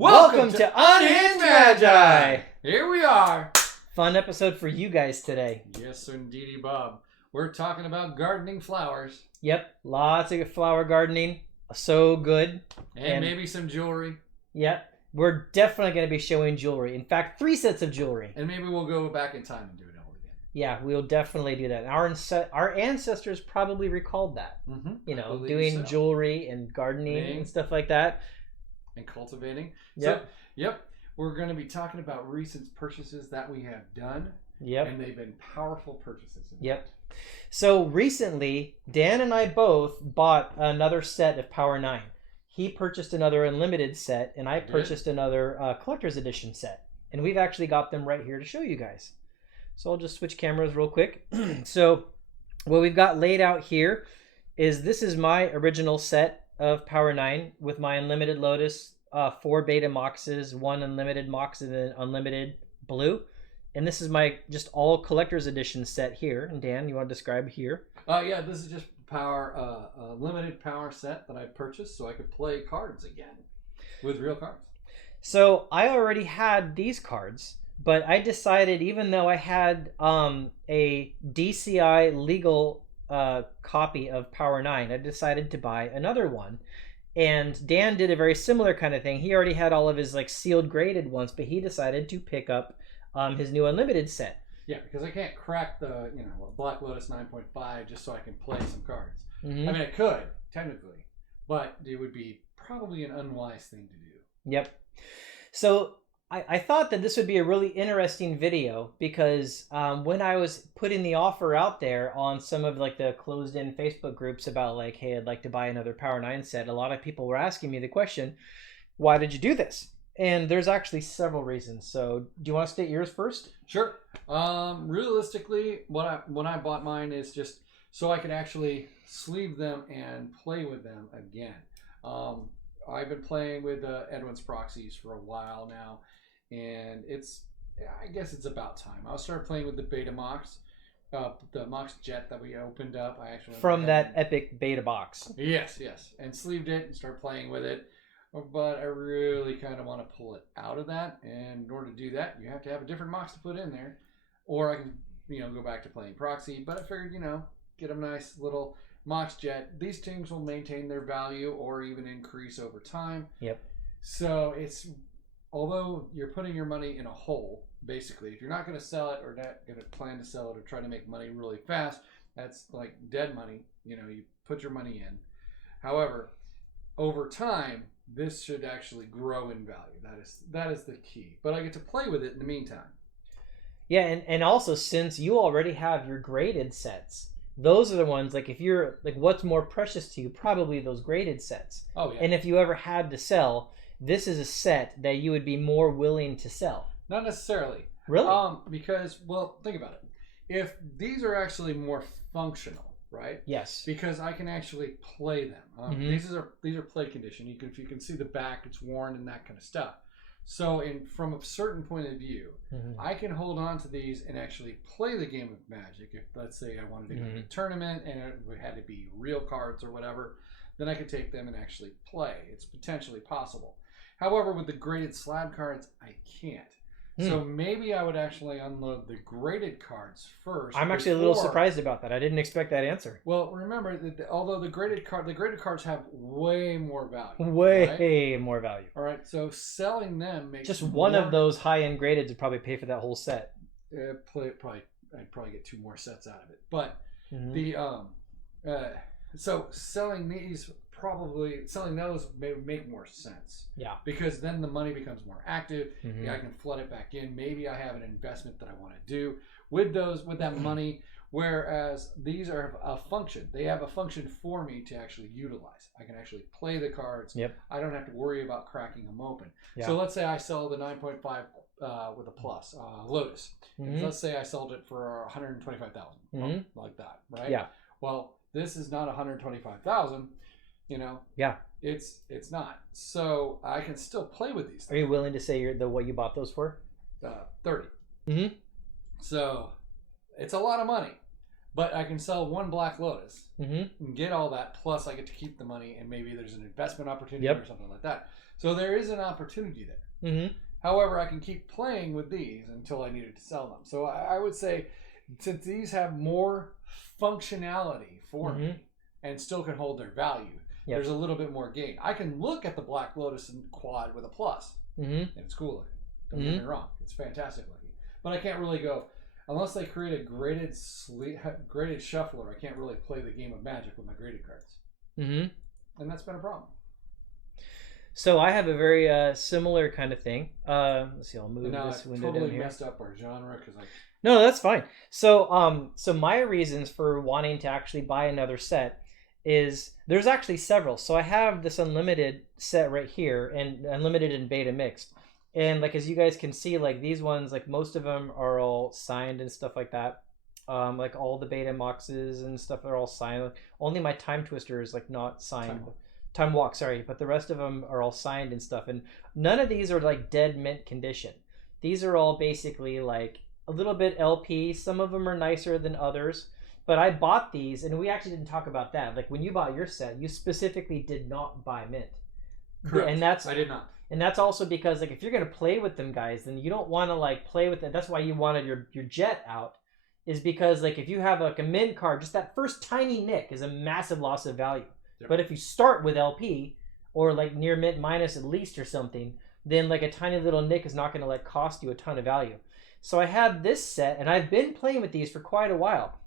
Welcome to Unhinged Magi! Here we are. Fun episode for you guys today. Yes, indeedy, Bob. We're talking about gardening flowers. Yep, lots of flower gardening. So good. And maybe some jewelry. Yep, we're definitely going to be showing jewelry. In fact, 3 sets of jewelry. And maybe we'll go back in time and do it all again. Yeah, we'll definitely do that. Our ancestors probably recalled that. Mm-hmm. You know, doing jewelry and gardening and stuff like that. And cultivating. Yep. So, we're going to be talking about recent purchases that we have done. Yep. And they've been powerful purchases. Yep. So recently, Dan and I both bought another set of Power 9. He purchased another Unlimited set, and I purchased another Collector's Edition set. And we've actually got them right here to show you guys. So I'll just switch cameras real quick. So what we've got laid out here is this is my original set of Power 9 with my Unlimited Lotus, 4 Beta Moxes, 1 Unlimited Mox, and then Unlimited Blue. And this is my just all Collector's Edition set here. And Dan, you want to describe here? Yeah, this is just power, limited power set that I purchased so I could play cards again with real cards. So I already had these cards, but I decided, even though I had a DCI legal copy of Power 9, I decided to buy another one. And Dan did a very similar kind of thing. He already had all of his like sealed graded ones, but he decided to pick up his new Unlimited set. Yeah, because I can't crack the Black Lotus 9.5 just so I can play some cards. Mm-hmm. I mean, I could technically, but it would be probably an unwise thing to do. Yep. So I thought that this would be a really interesting video because when I was putting the offer out there on some of like the closed-in Facebook groups about like, hey, I'd like to buy another Power 9 set, a lot of people were asking me the question, why did you do this? And there's actually several reasons. So do you want to state yours first? Sure. Realistically, when I bought mine is just so I could actually sleeve them and play with them again. I've been playing with Edwin's proxies for a while now, and I guess it's about time. I'll start playing with the Beta Mox, the Mox Jet that we opened up. I actually from that epic beta box. Yes, and sleeved it and start playing with it. But I really kind of want to pull it out of that, and in order to do that, you have to have a different Mox to put in there, or I can go back to playing proxy. But I figured get a nice little Mox Jet. These things will maintain their value or even increase over time. Yep. So although you're putting your money in a hole, basically, if you're not going to sell it or not going to plan to sell it or try to make money really fast, that's like dead money. You put your money in. However, over time, this should actually grow in value. That is the key. But I get to play with it in the meantime. Yeah, and also since you already have your graded sets, those are the ones, like if you're like what's more precious to you, probably those graded sets. Oh yeah. And if you ever had to sell, this is a set that you would be more willing to sell. Not necessarily. Really? Because think about it. If these are actually more functional, right? Yes. Because I can actually play them. These are play condition. If you can see the back, it's worn and that kind of stuff. So from a certain point of view, I can hold on to these and actually play the game of Magic. If let's say I wanted to go to a tournament and it had to be real cards or whatever, then I could take them and actually play. It's potentially possible. However, with the graded slab cards, I can't. So maybe I would actually unload the graded cards first. I'm actually a little surprised about that. I didn't expect that answer. Well, remember that although the graded cards have way more value. Way more value. All right, so selling them makes just one of those high-end graded would probably pay for that whole set. I'd probably get 2 more sets out of it. But so selling those may make more sense. Yeah. Because then the money becomes more active. I can flood it back in. Maybe I have an investment that I want to do with that money. Whereas these are a function. They have a function for me to actually utilize. I can actually play the cards. Yep. I don't have to worry about cracking them open. Yeah. So let's say I sell the 9.5 with a plus Lotus. Let's say I sold it for $125,000, like that, right? Yeah. Well, this is not $125,000. Yeah. It's not. So I can still play with these things. Are you willing to say what you bought those for? 30. Mm-hmm. So it's a lot of money. But I can sell one Black Lotus Mm-hmm. and get all that, plus I get to keep the money, and maybe there's an investment opportunity Yep. or something like that. So there is an opportunity there. Mm-hmm. However, I can keep playing with these until I needed to sell them. So I would say, since these have more functionality for me and still can hold their value, there's a little bit more gain. I can look at the Black Lotus and quad with a plus, and it's cool looking. Don't get me wrong, it's fantastic looking. But I can't really go, unless they create a graded shuffler, I can't really play the game of Magic with my graded cards. And that's been a problem. So I have a very similar kind of thing. Let's see, I'll move this window totally down here. Messed up our genre because No, that's fine. So so my reasons for wanting to actually buy another set is there's actually several. So I have this unlimited set right here, and unlimited and beta mixed. And like as you guys can see, like these ones, like most of them are all signed and stuff like that. Like all the beta moxes and stuff are all signed. Only my Time Twister is like not signed. Time Walk, sorry, but the rest of them are all signed and stuff. And none of these are like dead mint condition. These are all basically like a little bit LP. Some of them are nicer than others. But I bought these, and we actually didn't talk about that. Like when you bought your set, you specifically did not buy mint. Correct. And that's I did not. And that's also because like if you're gonna play with them guys, then you don't want to like play with it. That's why you wanted your jet out, is because like if you have like a mint card, just that first tiny nick is a massive loss of value. Yep. But if you start with LP or like near mint minus at least or something, then like a tiny little nick is not going to like cost you a ton of value. So I had this set, and I've been playing with these for quite a while.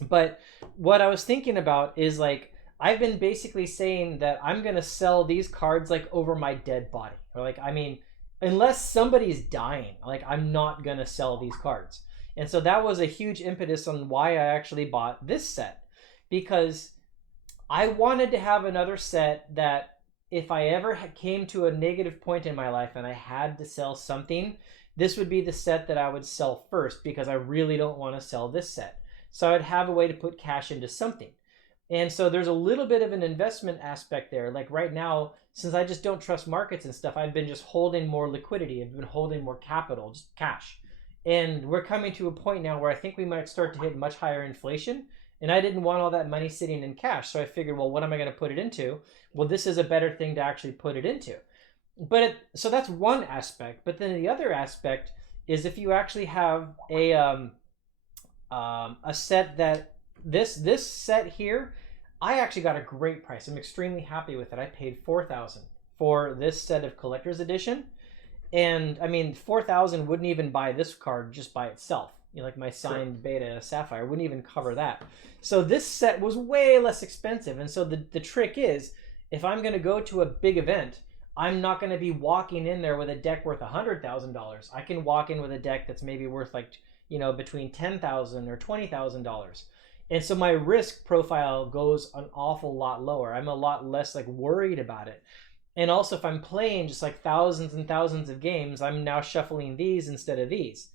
But what I was thinking about is like I've been basically saying that I'm going to sell these cards like over my dead body. Or like, I mean, unless somebody's dying, like I'm not going to sell these cards. And so that was a huge impetus on why I actually bought this set, because I wanted to have another set that if I ever came to a negative point in my life and I had to sell something, this would be the set that I would sell first, because I really don't want to sell this set. So I'd have a way to put cash into something. And so there's a little bit of an investment aspect there. Like right now, since I just don't trust markets and stuff, I've been just holding more liquidity. I've been holding more capital, just cash. And we're coming to a point now where I think we might start to hit much higher inflation. And I didn't want all that money sitting in cash. So I figured, well, what am I going to put it into? Well, this is a better thing to actually put it into. But so that's one aspect. But then the other aspect is if you actually have a set that this set here, I actually got a great price. I'm extremely happy with it. I paid $4,000 for this set of collector's edition. And I mean, $4,000 wouldn't even buy this card just by itself. You know, like my signed Beta Sapphire wouldn't even cover that. So this set was way less expensive. And so the trick is, if I'm going to go to a big event, I'm not going to be walking in there with a deck worth $100,000. I can walk in with a deck that's maybe worth like, you know, between $10,000 or $20,000. And so my risk profile goes an awful lot lower. I'm a lot less like worried about it. And also if I'm playing just like thousands and thousands of games, I'm now shuffling these instead of these.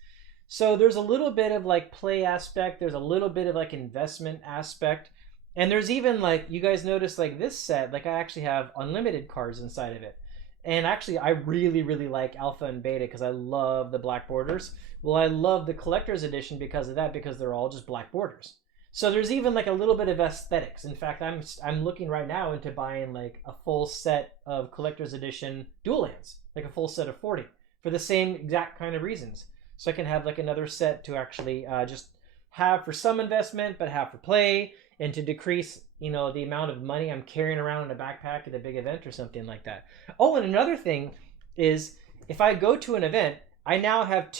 So there's a little bit of like play aspect. There's a little bit of like investment aspect. And there's even like, you guys notice like this set, like I actually have unlimited cards inside of it. And actually I really, really like Alpha and Beta because I love the black borders. Well, I love the collector's edition because of that, because they're all just black borders. So there's even like a little bit of aesthetics. In fact, I'm looking right now into buying like a full set of collector's edition dual lands, like a full set of 40 for the same exact kind of reasons. So I can have like another set to actually just have for some investment, but have for play, and to decrease, you know, the amount of money I'm carrying around in a backpack at a big event or something like that. Oh, and another thing is if I go to an event, I now have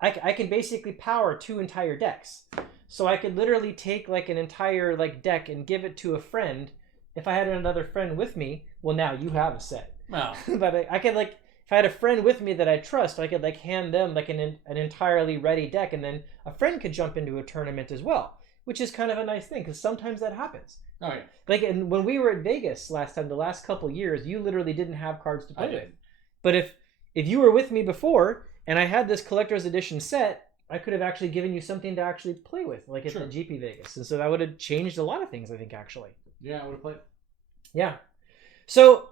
I can basically power 2 entire decks. So I could literally take like an entire like deck and give it to a friend. If I had another friend with me, well, now you have a set. Wow. But I could like, if I had a friend with me that I trust, I could like hand them like an entirely ready deck, and then a friend could jump into a tournament as well, which is kind of a nice thing because sometimes that happens. Oh yeah. Like when we were at Vegas last time, the last couple years, you literally didn't have cards to play with. But if you were with me before and I had this collector's edition set, I could have actually given you something to actually play with, like at the GP Vegas. And so that would have changed a lot of things, I think, actually. Yeah, I would have played. Yeah. So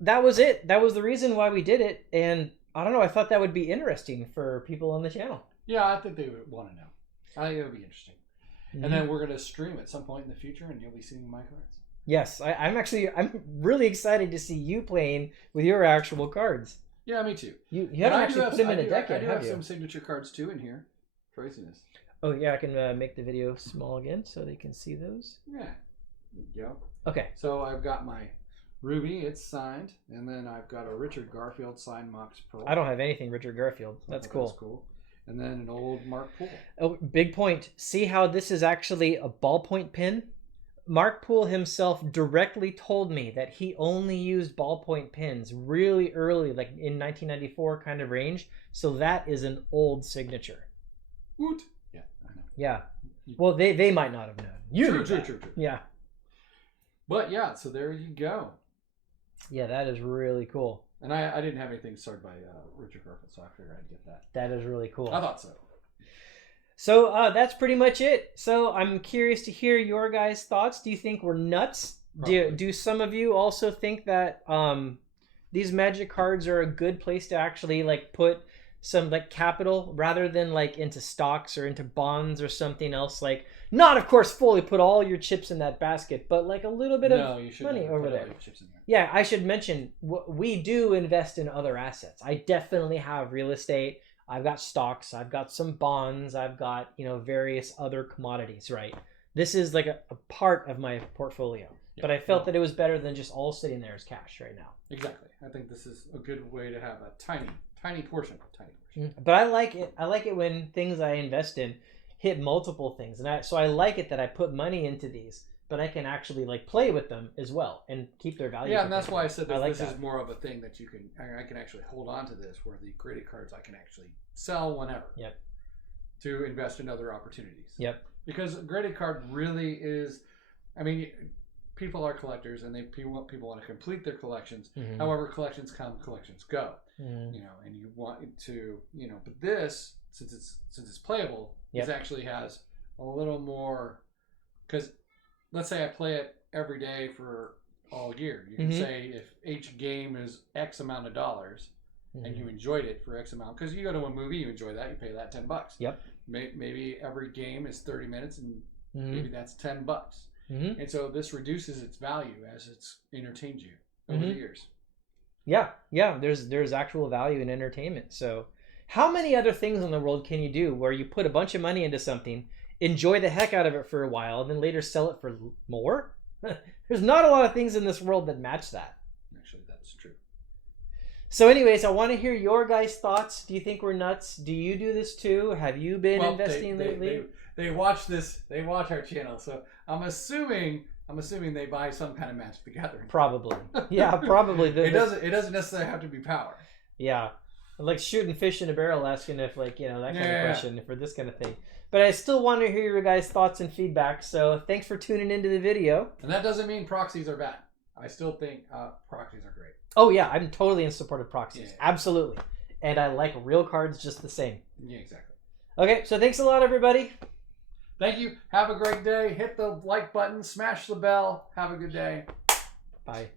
that was it. That was the reason why we did it. And I don't know, I thought that would be interesting for people on the channel. Yeah, I think they would want to know. I think it would be interesting. Mm-hmm. And then we're going to stream at some point in the future, and you'll be seeing my cards. Yes, I'm really excited to see you playing with your actual cards. Yeah, me too. You haven't actually put them in a deck yet, I do have have you? some signature cards too in here. Craziness. Oh yeah, I can make the video small again so they can see those. Yeah. There you go. Okay. So I've got my Ruby, it's signed, and then I've got a Richard Garfield signed Mox Pearl. I don't have anything Richard Garfield. That's cool. That's cool. And then an old Mark Poole. Oh, big point. See how this is actually a ballpoint pen? Mark Poole himself directly told me that he only used ballpoint pens really early, like in 1994 kind of range. So that is an old signature. Woot. Yeah, I know. Yeah. Well, they might not have known. You knew that. True. Yeah. But yeah, so there you go. Yeah, that is really cool. And I didn't have anything started by Richard Garfield, so I figured I'd get that. That is really cool. I thought so. So that's pretty much it. So I'm curious to hear your guys' thoughts. Do you think we're nuts? Do some of you also think that these Magic cards are a good place to actually like put some like capital rather than like into stocks or into bonds or something else? Like not, of course, fully put all your chips in that basket, but like a little bit of money over there. Yeah, I should mention we do invest in other assets. I definitely have real estate. I've got stocks, I've got some bonds, I've got, various other commodities, right? This is like a part of my portfolio. Yeah, but I felt that it was better than just all sitting there as cash right now. Exactly. I think this is a good way to have a tiny portion. But I like it. I like it when things I invest in hit multiple things. And so I like it that I put money into these, but I can actually like play with them as well and keep their value. Yeah, and that's why I said that this is more of a thing that I can actually hold on to this, where the graded cards I can actually sell whenever. Yep. To invest in other opportunities. Yep. Because a graded card really is, I mean, people are collectors and people want to complete their collections. Mm-hmm. However, collections come, collections go. Mm-hmm. And you want to, but this, since it's playable, this actually has a little more, because let's say I play it every day for all year. You can say if each game is X amount of dollars and you enjoyed it for X amount, because you go to a movie, you enjoy that, you pay that $10. Yep. Maybe every game is 30 minutes and maybe that's $10. Mm-hmm. And so this reduces its value as it's entertained you over the years. Yeah. There's actual value in entertainment. So how many other things in the world can you do where you put a bunch of money into something, enjoy the heck out of it for a while, and then later sell it for more? There's not a lot of things in this world that match that. Actually, that's true. So anyways, I want to hear your guys' thoughts. Do you think we're nuts? Do you do this too? Have you been investing lately? They watch this. They watch our channel. So I'm assuming they buy some kind of Magic the Gathering. Probably. Yeah, probably. It doesn't necessarily have to be Power. Yeah. Like shooting fish in a barrel, asking if that kind of question for this kind of thing. But I still want to hear your guys' thoughts and feedback. So thanks for tuning into the video. And that doesn't mean proxies are bad. I still think proxies are great. Oh yeah, I'm totally in support of proxies. Yeah. Absolutely. And I like real cards just the same. Yeah, exactly. Okay, so thanks a lot, everybody. Thank you. Have a great day. Hit the like button. Smash the bell. Have a good day. Bye.